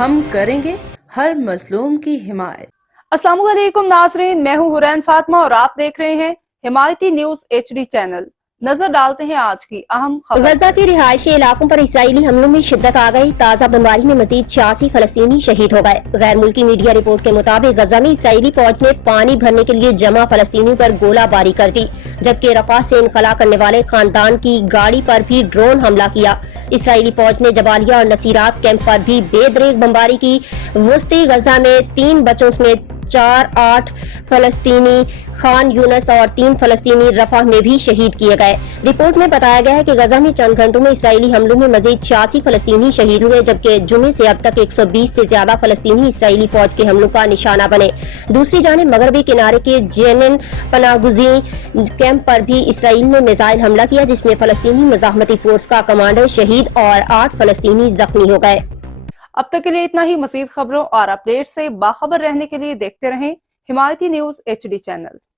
ہم کریں گے ہر مظلوم کی حمایت۔ السلام علیکم ناظرین، میں ہوں حورین فاطمہ اور آپ دیکھ رہے ہیں حمایتی نیوز HD چینل۔ نظر ڈالتے ہیں آج کی اہم خبر۔ غزہ کے رہائشی علاقوں پر اسرائیلی حملوں میں شدت آ گئی، تازہ بمباری میں مزید 86 فلسطینی شہید ہو گئے۔ غیر ملکی میڈیا رپورٹ کے مطابق غزہ میں اسرائیلی فوج نے پانی بھرنے کے لیے جمع فلسطینیوں پر گولہ باری کر دی، جبکہ رفح سے انخلا کرنے والے خاندان کی گاڑی پر بھی ڈرون حملہ کیا۔ اسرائیلی فوج نے جبالیہ اور نصیرات کیمپ پر بھی بے دریغ بمباری کی۔ وسطی غزہ میں 3 بچوں سمیت 8 فلسطینی خان یونس اور 3 فلسطینی رفح میں بھی شہید کیے گئے۔ رپورٹ میں بتایا گیا ہے کہ غزہ میں چند گھنٹوں میں اسرائیلی حملوں میں مزید 86 فلسطینی شہید ہوئے، جبکہ جمعے سے اب تک 120 سے زیادہ فلسطینی اسرائیلی فوج کے حملوں کا نشانہ بنے۔ دوسری جانب مغربی کنارے کے جنین پناہ گزین کیمپ پر بھی اسرائیل نے میزائل حملہ کیا، جس میں فلسطینی مزاحمتی فورس کا کمانڈر شہید اور 8 فلسطینی زخمی ہو گئے۔ اب تک کے لیے اتنا ہی۔ مزید خبروں اور اپڈیٹ سے باخبر رہنے کے لیے دیکھتے رہیں حمایتی نیوز HD چینل۔